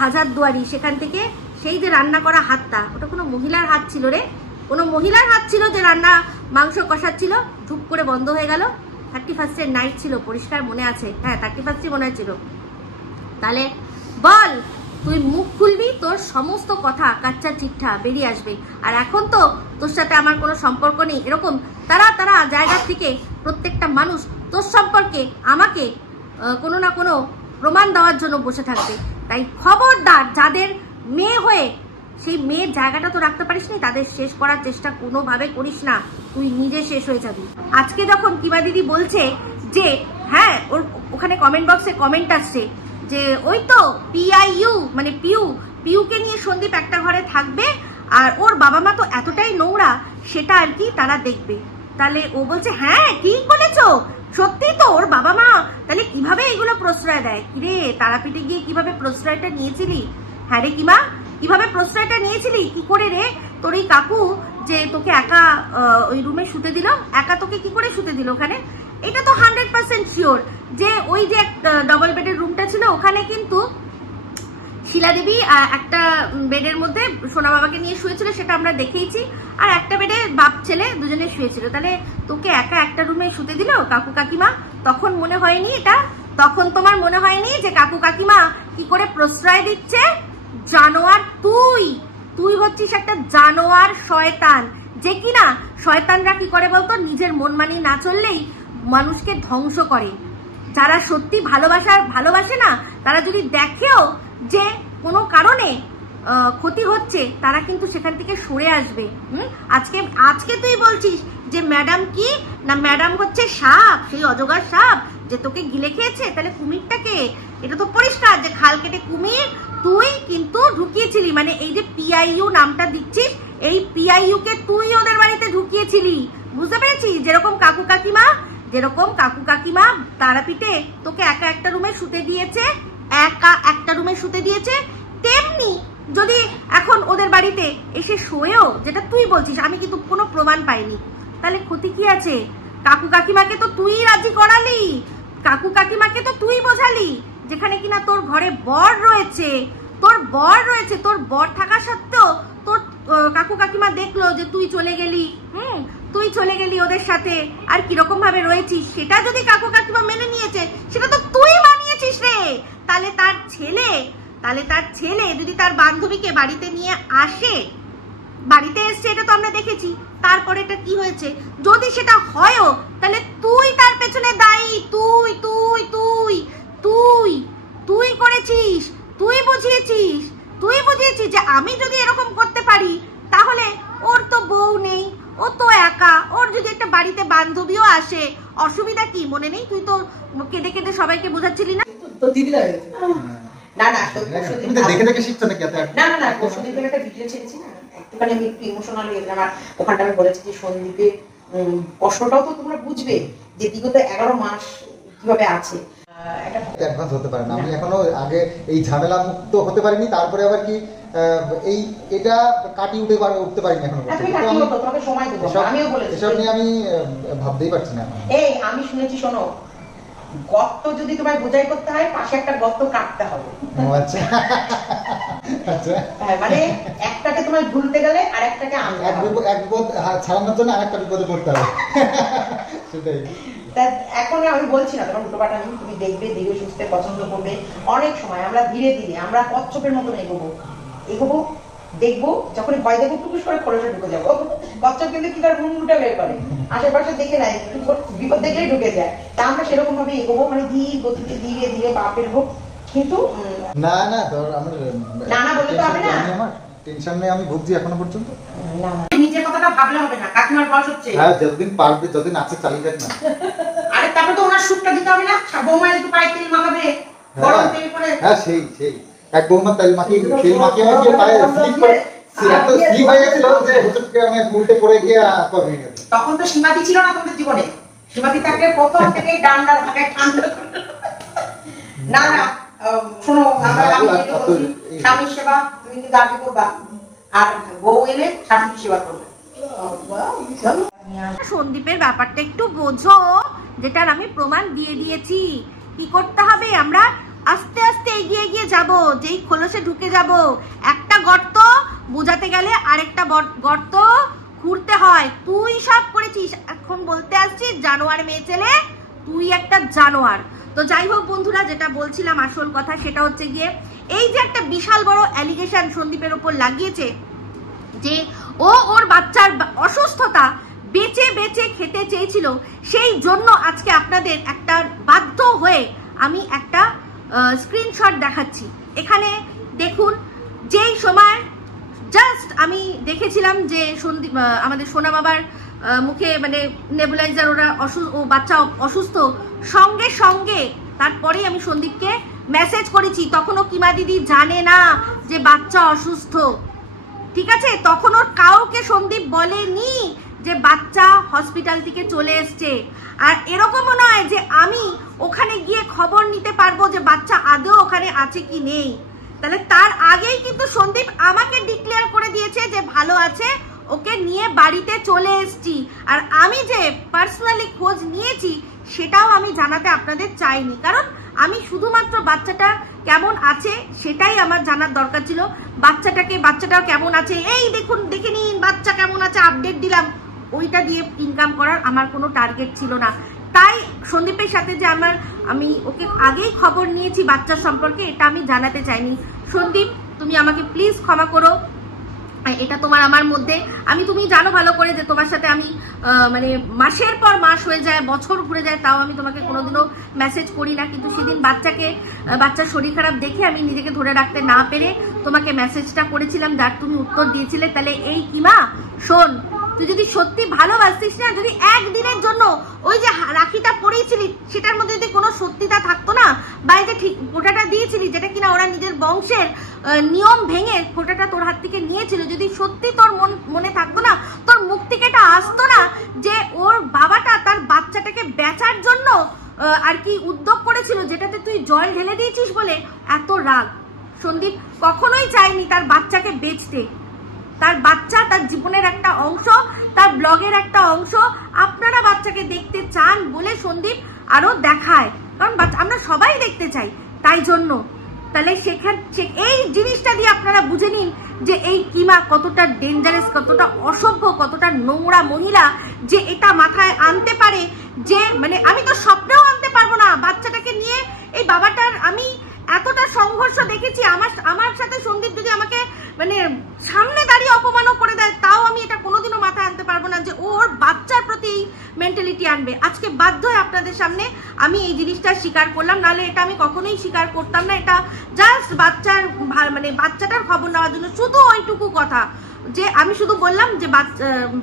হাজারদুয়ারি, সেখান থেকে সেই যে রান্না করা হাতটা, ওটা কোনো মহিলার হাত ছিল রে, কোনো মহিলার হাত ছিল যে রান্না মাংস কষাচ্ছিল, ধুপ করে বন্ধ হয়ে গেল। 31st নাইট ছিল, পরিষ্কার মনে আছে, হ্যাঁ 31st মনে ছিল। তাহলে বল, তুই মুখ খুলবি, তোর সমস্ত কথা কাচ্চা চিঠা বেরিয়ে আসবে। আর এখন তো তোর সাথে আমার কোনো সম্পর্ক নেই, এরকম তারা তারা জায়গা থেকে প্রত্যেকটা মানুষ তোর সম্পর্কে আমাকে কোনো না কোনো প্রমাণ দেওয়ার জন্য বসে থাকবে। তাই খবরদার, যাদের মেয়ে হয়ে সেই মেয়ের জায়গাটা তো রাখতে পারিস নি, তাদের শেষ করার চেষ্টা কোনোভাবে করিস না, তুই নিজে শেষ হয়ে যাবি। আজকে যখন কিমা দিদি বলছে যে হ্যাঁ, ওর ওখানে কমেন্ট বক্সে কমেন্ট আসছে যে ওই তো পিআইইউ মানে পিউকে নিয়ে সন্দীপ একটা ঘরে থাকবে, আর ওর বাবা মা তো এতটাই নোংরা, সেটা আর কি তারা দেখবে। তাহলে ও বলছে হ্যাঁ ঠিক বলেছো, সত্যি তো ওর বাবা মা তাহলে কিভাবে এগুলো প্রশ্রয় দেয়। কিরে, তারাপীঠে গিয়ে কিভাবে প্রশ্রয়টা নিয়েছিলি? হ্যাঁ রে কিমা, কিভাবে প্রশ্রয়টা নিয়েছিলি? কি করে রে, তোর এই কাকু যে তোকে একা ওই রুমে শুতে দিল, একা তোকে কি করে শুতে দিল ওখানে? এটা তো 100% শিওর যে ওই যে ডবল বেডের রুমটা ছিল, ওখানে কিন্তু শিলা দেবী একটা বেডের মধ্যে সোনা বাবাকে নিয়ে শুয়েছিল, সেটা আমরা দেখেইছি, আর একটা বেডে বাপ ছেলে দুজনে শুয়েছিল। তাহলে তোকে একা একটা রুমে শুতে দিল কাকু কাকিমা? তখন মনে হয়নি এটা, তখন তোমার মনে হয়নি যে কাকু কাকিমা কি করে প্রশ্রয় দিচ্ছে? জানোয়ার তুই হচ্ছিস একটা জানোয়ার শয়তান, যে কিনা শয়তানরা কি করে বলতো, নিজের মন মানি না চললেই মানুষকে ধ্বংস করে। যারা সত্যি ভালোবাসে না, তারা যদি দেখেও যে কোনো কারণে ক্ষতি হচ্ছে, তারা কিন্তু সেখান থেকে সরে আসবে। আজকে তুই বলছিস যে ম্যাডাম কি না, ম্যাডাম হচ্ছে সাপ, সেই অজগর সাপ যে তোকে গিলে খেয়েছে। তাহলে কুমিরটাকে, এটা তো পরিষ্কার যে খাল কেটে কুমির তুই কিন্তু ঢুকিয়েছিলি, মানে এই যে পিআইইউ নামটা দিচ্ছিস, এই পিআইইউ কে তুই ওদের বাড়িতে ঢুকিয়েছিলি, বুঝতে পেরেছিস? যেরকম কাকু কাকিমা তারাপীঠে তোকে একা একটা রুমে শুতে দিয়েছে, তেমনি যদি এখন ওদের বাড়িতে এসে শোয়েও, যেটা তুই বলছিস, আমি কিন্তু কোনো প্রমাণ পাইনি, তাহলে ক্ষতি কি আছে? কাকু কাকিমাকে তো তুই রাজি করালি, কাকু কাকিমাকে তো তুই বোঝালি, যেখানে কিনা তোর ঘরে বর রয়েছে, তোর বর থাকা সত্ত্বেও তোর কাকু কাকিমা দেখলো যে তুই চলে গেলি ওদের সাথে, আর কিরকম ভাবে রয়েছিস সেটা যদি কাকু কাকিমা মেনে নিয়েছে, সেটা তো তুই বানিয়েছিস রে। তাহলে তার ছেলে যদি তার বান্ধবীকে বাড়িতে নিয়ে আসে, বাড়িতে এসছে, এটা তো আমরা দেখেছি, তারপরে এটা কি হয়েছে? যদি সেটা হয়ও, তাহলে তুই তার পেছনে দায়ী, তুই করেছিস, তুই বুঝিয়েছিস যে আমি যদি এরকম করতে পারি, তাহলে ওর তো বউ নেই, ও তো একা, ওর যদি একটা বাড়িতে বান্ধবীও আসে, অসুবিধা কি? মনে নেই তুই তো কেঁদে কেঁদে সবাইকে বোঝাচ্ছিলি না? তো দিদি না দেখে শিখছো নাকি? না পরশুদিন একটা ভিডিও ছেড়েছি না, একটুখানি আমি একটু ইমোশনালি আমার ওখানটা আমি বলেছি যে সন্দীপে কষ্টটাও তো তোমরা বুঝবে যে বিগত 11 মাস কিভাবে আছে। অ্যাডভান্স হতে পারে না, আমি এখনো আগে এই ঝামেলা মুক্ত হতে পারিনি, তারপরে আবার কি এটা কাটিয়ে উঠতে পারিনি এখনো। এসব নিয়ে আমি ভাবতেই পারছি না। আমি শুনেছি, শোনো, গর্ত যদি তোমায় বোঝাই করতে হয়, পাশে একটা গর্ত কাটতে হবে। আচ্ছা, মানে একটাকে তোমায় ভুলতে গেলে আর একটাকে এক বিপদ ছাড়ানোর জন্য আরেকটা বিপদে পড়তে হবে, সেটাই। এখন আমি বলছি না তোমার উল্টোপাটা, তুমি দেখবে, ধীরে সুস্থে পছন্দ করবে। অনেক সময় আমরা ধীরে ধীরে আমরা কচ্ছপের মতন এগোবো, দেখবো, যখন ভয় দেখবো টুকুস করে খরচে ঢুকে যাবো। কচ্ছপ কিন্তু কি তার মুন্ডুটা বের করে, আশেপাশে দেখে নাই, বিপদ দেখলেই ঢুকে যায়। তা আমরা সেরকম ভাবে এগোবো, মানে ধীর গতিতে ধীরে পা ফেলবো। কিন্তু না বলে তো হবে না, টেনশন নেই, আমি ভুগছি এখনো পর্যন্ত। নিজের কথাটা ভাবলে হবে না, কাকিমার বয়স হচ্ছে। হ্যাঁ, যতদিন পারবে, যতদিন আছে চালিয়ে যাক না। আরে তারপরে তো ওনার সুটটা দিতে হবে না, বৌমা একটু পায়ে তেল মাখাবে, গরম তেল করে। হ্যাঁ, সেই এক বৌমা তেল মাখিয়ে আমাকে পায়ে স্লিপ করে, এত স্লিপ হয়ে গেছিল যে হুটকে আমি উল্টে পড়ে গিয়ে ভেঙে গেছে। তখন তো সীমাতি ছিল না তোমাদের জীবনে, সীমাতি থাকলে প্রথম থেকেই ডান্ডার ভাগে ঠান্ডা। না না শোনো, আমি যেটা বলছি, স্বামীর সেবা তুমি কিন্তু আগে করবা, আর বউ এলে শাশুড়ি সেবা করবে। সন্দীপের ব্যাপারটা একটু বোঝো, যেটার আমি প্রমাণ দিয়ে দিয়েছি। কি করতে হবে, আমরা আস্তে আস্তে এগিয়ে এগিয়ে যাব, যেই খোলসে ঢুকে যাব, একটা গর্ত বোঝাতে গেলে আরেকটা গর্ত ঘুরতে হয়। তুই সব করেছিস, এখন বলতে আসছিস জানোয়ার মেয়ে ছেলে, তুই একটা জানোয়ার। তো যাই হোক বন্ধুরা, যেটা বলছিলাম আসল কথা সেটা হচ্ছে গিয়ে, এই যে একটা বিশাল বড় অ্যালিগেশন সন্দীপের উপর লাগিয়েছে যে ওর বাচ্চার অসুস্থতা বেঁচে বেঁচে খেতে চেয়েছিল, সেই জন্য আজকে আপনাদের একটা বাধ্য হয়ে আমি একটা স্ক্রিনশট দেখাচ্ছি। এখানে দেখুন, যেই সময় জাস্ট আমি দেখেছিলাম যে সন্দীপ আমাদের সোনা বাবার মুখে মানে নেবুলাইজার, ওরা বাচ্চা অসুস্থ, সঙ্গে সঙ্গে তারপরেই আমি সন্দীপকে মেসেজ করেছি। তখনও কিমা দিদি জানে না যে বাচ্চা অসুস্থ, ঠিক আছে? তখন ওর কাউকে সন্দীপ বলেনি যে বাচ্চা হসপিটাল থেকে চলে এসছে। আর এরকমও নয় যে আমি ওখানে গিয়ে খবর নিতে পারবো যে বাচ্চা আদৌ ওখানে আছে কি নেই। তাহলে তার আগেই কিন্তু সন্দীপ আমাকে ডিক্লেয়ার করে দিয়েছে যে ভালো আছে, ওকে নিয়ে বাড়িতে চলে এসছি। আর আমি যে পার্সোনালি খোঁজ নিয়েছি সেটাও আমি জানাতে আপনাদের চাইনি, কারণ আমি শুধুমাত্র বাচ্চাটা কেমন আছে সেটাই আমার জানার দরকার ছিল। বাচ্চাটাও কেমন আছে, এই দেখুন দেখে নিন বাচ্চা কেমন আছে, আপডেট দিলাম, ওইটা দিয়ে ইনকাম করার আমার কোনো টার্গেট ছিল না। তাই সন্দীপের সাথে যে আমি ওকে আগেই খবর নিয়েছি বাচ্চার সম্পর্কে, এটা আমি জানাতে চাইনি। সন্দীপ, তুমি আমাকে প্লিজ ক্ষমা করো, এটা তোমার আমার মধ্যে, তুমি জানো ভালো করে যে তোমার সাথে আমি মানে মাসের পর মাস হয়ে যায়, বছর ঘুরে যায়, তাও আমি তোমাকে কোনোদিনও মেসেজ করি না। কিন্তু সেদিন বাচ্চার শরীর খারাপ দেখে আমি নিজেকে ধরে রাখতে না পেরে তোমাকে মেসেজটা করেছিলাম, যার তুমি উত্তর দিয়েছিলে। তাহলে এই কিমা শোন, তুই যদি সত্যি ভালোবাসতিস না, যদি একদিনের জন্য ওই যে রাখিটা পরিয়েছিলি সেটার মধ্যে যদি কোনো সত্যিটা থাকতো না, বা এই যে ঠিক ফোঁটাটা দিয়েছিলি যেটা কিনা ওরা নিজের বংশের নিয়ম ভেঙে ফোঁটাটা তোর হাত থেকে নিয়েছিল, যদি সত্যি তোর মনে থাকতো না, তোর মুখ থেকে এটা আসতো না যে ওর বাবাটা তার বাচ্চাটাকে বেচার জন্য আর কি উদ্যোগ করেছিল, যেটাতে তুই জল ঢেলে দিয়েছিস বলে এত রাগ। সন্দীপ কখনোই চায়নি তার বাচ্চাকে বেচতে। তার বাচ্চা তার জীবনের একটা অংশ, তার ব্লগের একটা অংশ। আপনারা বাচ্চাকে দেখতে চান বলে সন্দীপ আরো দেখায়, কারণ আমরা সবাই দেখতে চাই, তাই জন্য। তাহলে এই জিনিসটা দিয়ে আপনারা বুঝে নিন যে এই কিমা কতটা ডেঞ্জারাস, কতটা অসভ্য, কতটা নোংরা মহিলা, যে এটা মাথায় আনতে পারে যে মানে আমি তো স্বপ্নেও আনতে পারবো না বাচ্চাটাকে নিয়ে এই বাবাটার। আমি এতটা সংঘর্ষ দেখেছি আমার সাথে সন্দীপ যদি আমাকে মানে সামনে দাঁড়িয়ে অপমানও করে দেয়, তাও আমি এটা কোনোদিনও মাথায় আনতে পারবো না যে ওর বাচ্চার প্রতি মেন্টালিটি আনবে। আজকে বাধ্য হয়ে আপনাদের সামনে আমি এই জিনিসটা স্বীকার করলাম, নাহলে এটা আমি কখনোই স্বীকার করতাম না। এটা জাস্ট বাচ্চাটার খবর নেওয়ার জন্য, শুধু ওইটুকু কথা যে আমি শুধু বললাম যে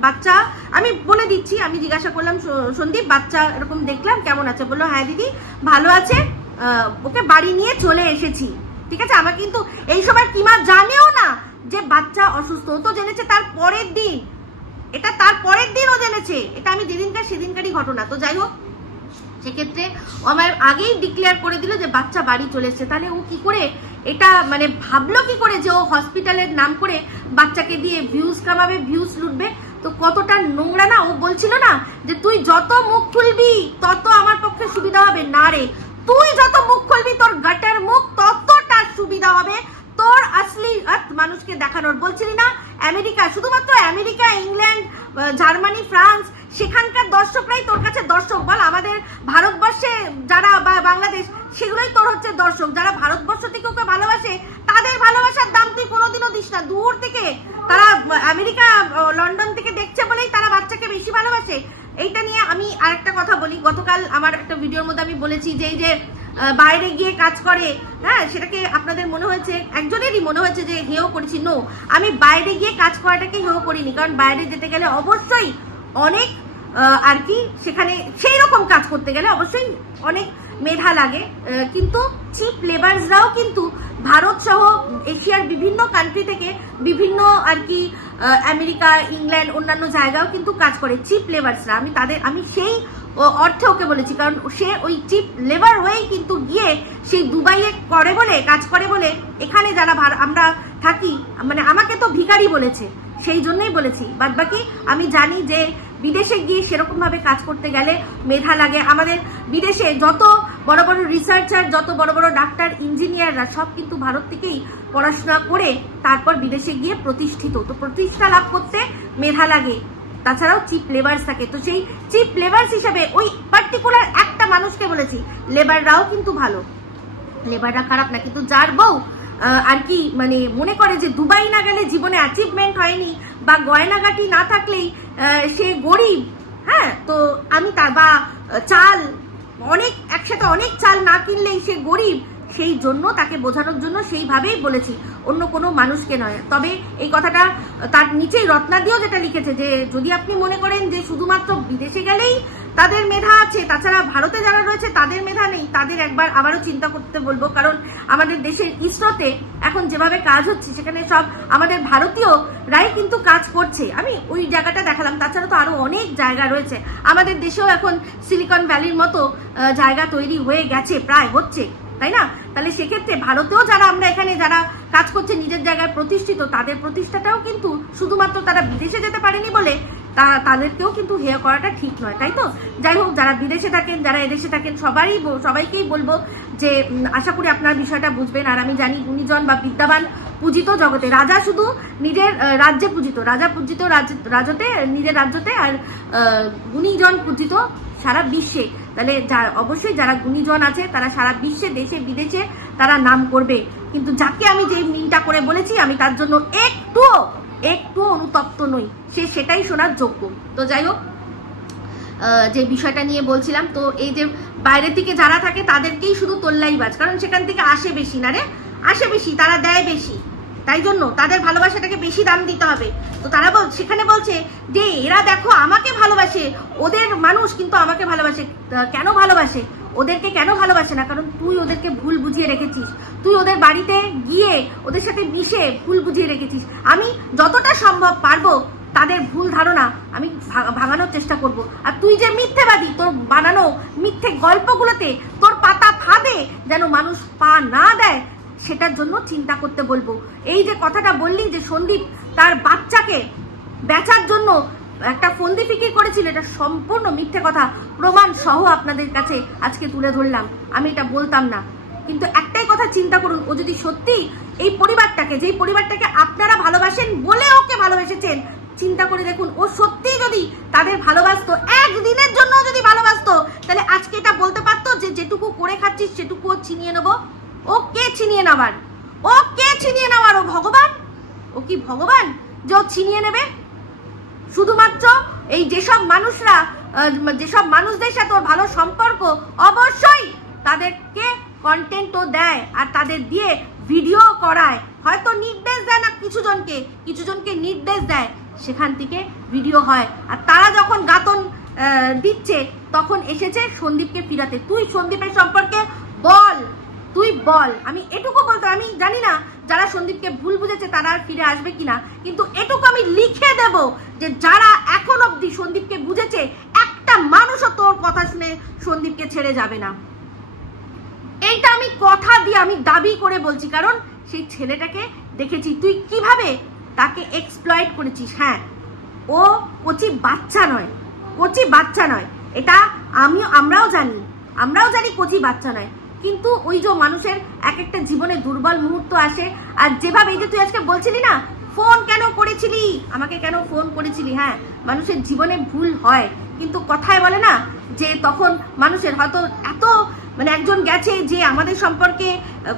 বাচ্চা, আমি বলে দিচ্ছি, আমি জিজ্ঞাসা করলাম সন্দীপ বাচ্চা এরকম দেখলাম কেমন আছে, বললো হ্যাঁ দিদি ভালো আছে, ওকে বাড়ি নিয়ে চলে এসেছি, ঠিক আছে। আমার কিন্তু এই সময় কিমা জানেও না যে বাচ্চা অসুস্থ, তো জেনেছে তার পরের দিন, এটা তার পরের দিন ও জেনেছে, এটা আমি সেদিনকারই ঘটনা। তো যাই হোক, সেক্ষেত্রে ও আমার আগেই ডিক্লেয়ার করে দিল যে বাচ্চা বাড়ি চলে এসেছে। তাহলে ও কি করে এটা মানে ভাবলো কি করে যে ও হসপিটালের নাম করে বাচ্চাকে দিয়ে ভিউজ কামাবে, ভিউজ লুটবে? তো কতটা নোংরা না। ও বলছিল না যে তুই যত মুখ খুলবি তত আমার পক্ষে সুবিধা হবে, না রে, তুই যত মুখ খুলবি তোর গাটের মুখ ততটা সুবিধা হবে তোর আসলি মানুষকে দেখানোর। বলছিলি না আমেরিকা, শুধুমাত্র আমেরিকা, ইংল্যান্ড, জার্মানি, ফ্রান্স, সেখানকার দর্শকরাই তোর কাছে দর্শক। বল আমাদের ভারতবর্ষে যারা বা বাংলাদেশ, সেগুলোই তোর হচ্ছে দর্শক। যারা ভারতবর্ষ থেকে ওকে ভালোবাসে তাদের ভালোবাসার দাম তুই কোনোদিনও দিস না। দূর থেকে তারা আমেরিকা, লন্ডন থেকে দেখছে বলেই তারা বাচ্চাকে বেশি ভালোবাসে। এইটা নিয়ে আমি আরেকটা কথা বলি। গতকাল আমার একটা ভিডিওর মধ্যে আমি বলেছি যে এই যে বাইরে গিয়ে কাজ করে, হ্যাঁ, সেটাকে আপনাদের মনে হয়েছে, একজনেরই মনে হয়েছে যে হেও করেছি। নো, আমি বাইরে গিয়ে কাজ করাটাকে হেও করিনি, কারণ বাইরে যেতে গেলে অবশ্যই অনেক আর কি, সেখানে সেই রকম কাজ করতে গেলে অবশ্যই অনেক মেধা লাগে, কিন্তু চিপ লেবারসরাও কিন্তু ভারত সহ এশিয়ার বিভিন্ন কান্ট্রি থেকে, বিভিন্ন আর কি আমেরিকা, ইংল্যান্ড, অন্যান্য জায়গাও কিন্তু কাজ করে চিপ লেবারসরা। আমি সেই অর্থে ওকে বলেছি, কারণ সে ওই চিপ লেবার হয়েই কিন্তু গিয়ে সেই দুবাইয়ে করে বলে, কাজ করে বলে এখানে যারা আমরা থাকি, মানে আমাকে তো ভিখারি বলেছে, সেই জন্যই বলেছি। বাদ বাকি আমি জানি যে বিদেশে গিয়ে সেরকম ভাবে কাজ করতে গেলে মেধা লাগে। আমাদের বিদেশে যত বড় বড় রিসার্চার, যত বড় বড় ডাক্তার, ইঞ্জিনিয়াররা সব কিন্তু ভারত থেকেই পড়াশোনা করে তারপর বিদেশে গিয়ে প্রতিষ্ঠিত। তো প্রতিষ্ঠা লাভ করতে মেধা লাগে, তাছাড়াও চিপ লেবার্স থাকে। তো সেই চিপ লেবার্স হিসেবে ওই পার্টিকুলার একটা মানুষকে বলেছি, লেবাররাও কিন্তু ভালো, লেবাররা খারাপ না। কিন্তু যার বউ আর কি মানে মনে করে যে দুবাই না গেলে জীবনে অ্যাচিভমেন্ট হয়নি, বা গয়নাগাটি না থাকলেই সে গরিব, হ্যাঁ, তো আমি তার বা চাল অনেক একসাথে অনেক চাল না কিনলেই সে গরিব, সেই জন্য তাকে বোঝানোর জন্য সেইভাবেই বলেছি, অন্য কোনো মানুষকে নয়। তবে এই কথাটা তার নিচেই রত্নাদিও যেটা লিখেছে যে যদি আপনি মনে করেন যে শুধুমাত্র বিদেশে গেলেই তাদের মেধা আছে, তাছাড়া ভারতে যারা রয়েছে তাদের মেধা নেই, তাদের একবার আবারও চিন্তা করতে বলবো। কারণ আমাদের দেশের ইসরোতে এখন যেভাবে কাজ হচ্ছে সেখানে সব আমাদের ভারতীয়রাই কিন্তু কাজ করছে। আমি ওই জায়গাটা দেখালাম, তাছাড়া তো আরো অনেক জায়গা রয়েছে। আমাদের দেশেও এখন সিলিকন ভ্যালির মতো জায়গা তৈরি হয়ে গেছে, প্রায় হচ্ছে, তাই না? তাহলে সেক্ষেত্রে ভারতেও যারা আমরা এখানে যারা কাজ করছে নিজের জায়গায় প্রতিষ্ঠিত, তাদের প্রতিষ্ঠাটাও কিন্তু শুধুমাত্র তারা বিদেশে যেতে পারেনি বলে তাদেরকেও কিন্তু হেয় করাটা ঠিক নয়, তাই তো? যাই হোক, যারা বিদেশে থাকেন, যারা এদেশে থাকেন, সবাইকেই বলবো যে আশা করি আপনার বিষয়টা বুঝবেন। আর আমি জানি গুণীজন বা বিদ্যাবান পূজিত জগতে, রাজা শুধু নিজের রাজ্যে পূজিত, রাজা পূজিত রাজতে, নিজের রাজ্যতে, আর গুণীজন পূজিত সারা বিশ্বে। তাহলে অবশ্যই যারা গুণীজন আছে তারা সারা বিশ্বে, দেশে বিদেশে তারা নাম করবে। কিন্তু যাকে আমি যে মিনটা করে বলেছি, আমি তার জন্য একটু অনুতপ্ত নই, সে সেটাই শোনার যোগ্য। তো যাই হোক, যে বিষয়টা নিয়ে বলছিলাম, তো এই যে বাইরে থেকে যারা থাকে তাদেরকেই শুধু তোল্লাইবাজ, কারণ সেখান থেকে আসে বেশি, না রে, আসে বেশি, তারা দেয় বেশি, তাই জন্য তাদের ভালোবাসাটাকে বেশি দাম দিতে হবে। তো তারা সেখানে বলছে যে এরা দেখো আমাকে ভালোবাসে, ওদের মানুষ কিন্তু আমাকে ভালোবাসে। কেন ভালোবাসে? ওদেরকে কেন ভালোবাসে না? কারণ তুই ওদেরকে ভুল বুঝিয়ে রেখেছিস, তুই ওদের বাড়িতে গিয়ে ওদের সাথে মিশে ভুল বুঝিয়ে রেখেছিস। আমি যতটা সম্ভব পারবো তাদের ভুল ধারণা আমি ভাঙানোর চেষ্টা করব। আর তুই যে মিথ্যেবাদী, তোর বানানো মিথ্যে গল্পগুলোতে তোর পাতা ফাঁদে যেন মানুষ পা না দেয়, সেটার জন্য চিন্তা করতে বলবো। এই যে কথাটা বললি যে সন্দীপ তার বাচ্চাকে বেচার জন্য একটা ফন্দি ফিকির করেছিল, এটা সম্পূর্ণ মিথ্যে কথা, প্রমাণ সহ আপনাদের কাছে আজকে তুলে ধরলাম। আমি এটা বলতাম না, কিন্তু একটাই কথা চিন্তা করুন, ও যদি সত্যি এই পরিবারটাকে, যেই পরিবারটাকে আপনারা ভালোবাসেন বলে ওকে ভালোবেসেছেন, চিন্তা করে দেখুন, ও সত্যি যদি তাদের ভালোবাসতো, একদিনের জন্য যদি ভালোবাসতো, তাহলে আজকে এটা বলতে পারতো যে যেটুকু করে খাচ্ছিস সেটুকু ও ছিনিয়ে নেবো। ও কে ছিনিয়ে নেওয়ার? ও কে ছিনিয়ে নেওয়ার? ও ভগবান? ও কি ভগবান যে ও ছিনিয়ে নেবে? শুধুমাত্র এই যেসব মানুষরা, যেসব মানুষদের সাথে ওর ভালো সম্পর্ক, অবশ্যই তাদেরকে কন্টেন্টও দেয় আর তাদের দিয়ে ভিডিও করায়, হয়তো নির্দেশ দেয় না, কিছুজনকে নির্দেশ দেয়, সেখান থেকে ভিডিও হয়। আর তারা যখন গাতন দিচ্ছে তখন এসেছে সন্দীপকে ফিরাতে। তুই সন্দীপের সম্পর্কে বল, তুই বল। আমি এটুকু বলতে, আমি জানি না যারা সন্দীপকে ভুল বুঝেছে তারা আর ফিরে আসবে কিনা, কিন্তু এটুকু আমি লিখে দেব যে যারা এখন অব্দি সন্দীপকে বুঝেছে, একটা মানুষও তোর কথা শুনে সন্দীপকে ছেড়ে যাবে না। এইটা আমি কথা দিয়ে আমি দাবি করে বলছি, কারণ সেই ছেলেটাকে দেখেছি তুই কিভাবে তাকে এক্সপ্লয়েট করেছিস। হ্যাঁ, ও কচি বাচ্চা নয়, এটা আমরাও জানি কচি বাচ্চা নয়, কিন্তু ওই যে মানুষের এক একটা জীবনে দুর্বল মুহূর্ত আসে। আর যেভাবে এই যে তুই আজকে বলছিলি না, ফোন কেন করেছিলি, আমাকে কেন ফোন করেছিলি, হ্যাঁ, মানুষের জীবনে ভুল হয়, কিন্তু কথায় বলে না যে তখন মানুষের হয়তো এত মানে একজন গেছে যে আমাদের সম্পর্কে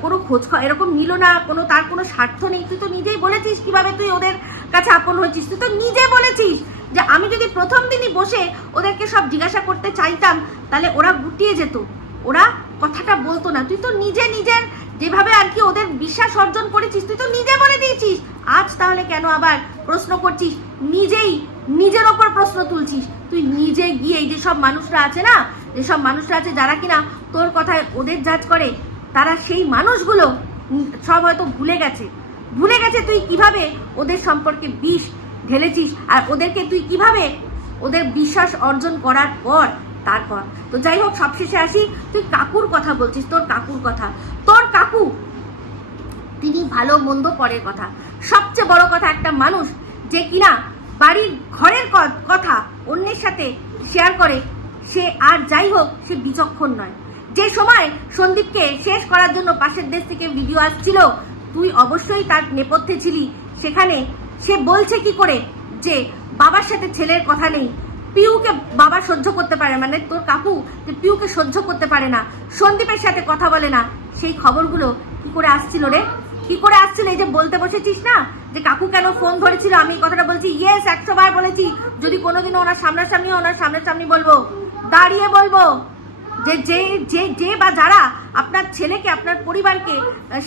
কোনো খোঁজ এরকম নিল না, তার কোনো স্বার্থ নেই। তুই তো নিজেই বলেছিস কিভাবে তুই ওদের কাছে আপন হয়েছিস, তুই তো নিজে বলেছিস যে আমি যদি প্রথম দিনই বসে ওদেরকে সব জিজ্ঞাসা করতে চাইতাম তাহলে ওরা গুটিয়ে যেত, ওরা কথাটা বলতো না। তুই তো নিজে নিজের যেভাবে আর কি ওদের বিশ্বাস অর্জন করেছিস তুই তো নিজে বলে দিয়েছিস, আজ তাহলে কেন আবার প্রশ্ন করছিস? নিজেই নিজের ওপর প্রশ্ন তুলছিস। তুই নিজে গিয়ে এই যেসব মানুষরা আছে না, যেসব মানুষরা আছে যারা কিনা তোর কথায় ওদের জাজ করে, তারা সেই মানুষগুলো সব হয়তো ভুলে গেছে তুই কিভাবে ওদের সম্পর্কে বিষ ঢেলেছিস আর ওদেরকে তুই কিভাবে ওদের বিশ্বাস অর্জন করার পর তারপর। তো যাই হোক, সবশেষে আসি, তুই কাকুর কথা বলছিস, তোর কাকুর কথা। তোর কাকু তিনি ভালো মন্দ পরের কথা, সবচেয়ে বড় কথা একটা মানুষ যে কিনা বাড়ির ঘরের কথা অন্যের সাথে শেয়ার করে, সে আর যাই হোক সে বিচক্ষণ নয়। যে সময় সন্দীপকে শেষ করার জন্য পাশের দেশ থেকে ভিডিও আসছিল, তুই অবশ্যই তার নেপথ্যে ছিলি। সেখানে সে বলছে কি করে যে বাবার সাথে ছেলের কথা নেই, পিউকে বাবা সহ্য করতে পারে, মানে তোর কাকু যে পিউকে সহ্য করতে পারে না, সন্দীপের সাথে কথা বলে না। সেই খবরগুলো কি করে আসছিল রে, কি করে আসছিল? এই যে বলতে বসেছিস না যে কাকু কেন ফোন ধরেছিল, আমি এই কথাটা বলছি, ইয়েস 100 বার বলেছি। যদি কোনোদিনও ওনার সামনাসামনি বলবো, দাঁড়িয়ে বলবো যে যে যে যে বা যারা আপনার ছেলেকে, আপনার পরিবারকে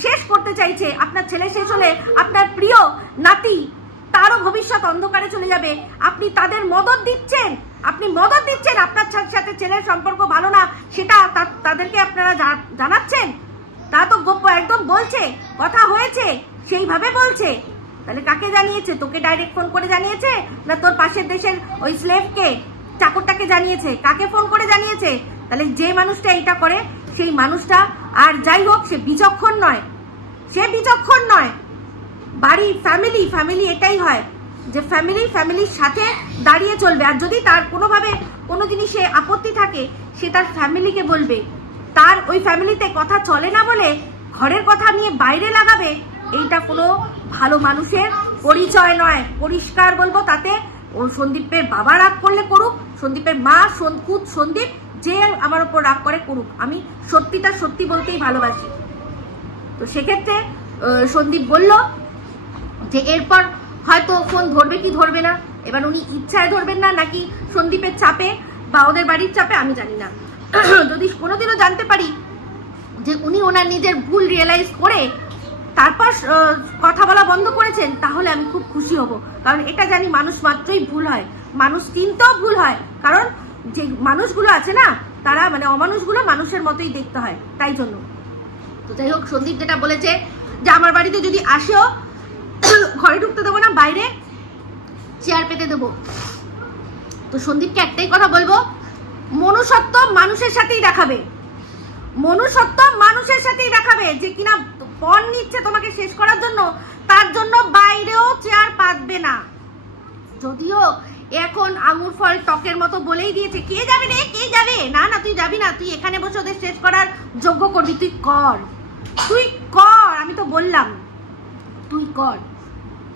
শেষ করতে চাইছে, আপনার ছেলে শেষ হলে আপনার প্রিয় নাতি তারও ভবিষ্যৎ অন্ধকারে চলে যাবে, আপনি তাদের মদত দিচ্ছেন, আপনার সাথে ছেলের সম্পর্ক ভালো না সেটা তাদেরকে আপনারা জানাচ্ছেন। তা তো একদম বলছে, কথা হয়েছে সেইভাবে বলছে। তাহলে কাকে জানিয়েছে? তোকে ডাইরেক্ট ফোন করে জানিয়েছে না তোর পাশের দেশের ওই স্লেভকে, চাকরটাকে জানিয়েছে? কাকে ফোন করে জানিয়েছে? তাহলে যে মানুষটা এটা করে সেই মানুষটা আর যাই হোক সে বিচক্ষণ নয়। বাড়ি ফ্যামিলি এটাই হয় যে ফ্যামিলির সাথে দাঁড়িয়ে চলবে। আর যদি তার কোনোভাবে কোনো জিনিসে আপত্তি থাকে সে তার ফ্যামিলিকে বলবে। তার ওই ফ্যামিলিতে কথা চলে না বলে ঘরের কথা নিয়ে বাইরে লাগাবে, এইটা কোনো ভালো মানুষের পরিচয় নয়। পরিষ্কার বলবো, তাতে ও সন্দীপের বাবা রাগ করলে করুক, সন্দীপের মা, সন্দীপ যে আমার উপর রাগ করে করুক, আমি সত্যিটা সত্যি বলতেই ভালোবাসি। তো সেক্ষেত্রে সন্দীপ বলল যে এরপর হয়তো ফোন ধরবে কি ধরবে না, এবার উনি ইচ্ছায় ধরবেন না নাকি সন্দীপের চাপে বা ওদের বাড়ির চাপে আমি জানি না। যদি কোনোদিনও জানতে পারি যে উনি ওনার নিজের ভুল রিয়েলাইজ করে তারপর কথা বলা বন্ধ করেছেন, তাহলে আমি খুব খুশি হব। কারণ এটা জানি মানুষ মাত্রই ভুল হয়, মানুষ চিনতেও ভুল হয়। কারণ যে মানুষগুলো আছে না, তারা মানে অমানুষগুলো মানুষের মতোই দেখতে হয়, তাই জন্য। তো যাই হোক, সন্দীপ যেটা বলেছে যে আমার বাড়িতে যদি আসেও ঘরে ঢুকতে দেবো না, বাইরে চেয়ার পেতে দেবো। তো সন্দীপকে একটাই কথা বলবো, মনুষ্যত্ব মানুষের সাথেই দেখাবে, যে কিনা পণ নিচ্ছে তোমাকে শেষ করার জন্য, তার জন্য বাইরেও চেয়ার পাতবে না। যদিও এখন আঙুর ফল টকের মতো বলেই দিয়েছে, কে যাবে রে, কে যাবে না, তুই যাবি না, তুই এখানে বসে ওদের শেষ করার যোগ্য করবি, তুই কর, আমি তো বললাম তুই কর।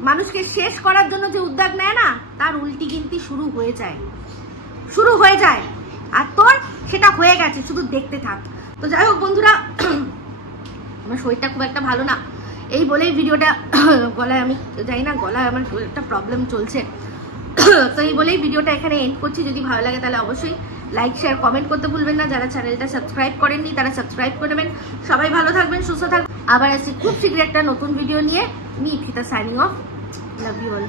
মানুষকে শেষ করার জন্য যে উদ্যোগ নেয় না, তার উল্টি গিনতি শুরু হয়ে যায়, আর তোর সেটা হয়ে গেছে, শুধু দেখতে থাক। তো যাই হোক বন্ধুরা, আমার শরীরটা খুব একটা ভালো না, এই বলেই ভিডিওটা গলায় আমি যাই না, গলায় আমার একটা প্রবলেম চলছে। তো এই বলেই ভিডিওটা এখানে এন্ড করছি। যদি ভালো লাগে তাহলে অবশ্যই লাইক, শেয়ার, কমেন্ট করতে ভুলবেন না। যারা চ্যানেলটা সাবস্ক্রাইব করেননি তারা সাবস্ক্রাইব করে নেবেন। সবাই ভালো থাকবেন, সুস্থ থাকবেন। আবার আসছি খুব শীঘ্রই একটা নতুন ভিডিও নিয়ে। Me Ipsita signing off. Love you all.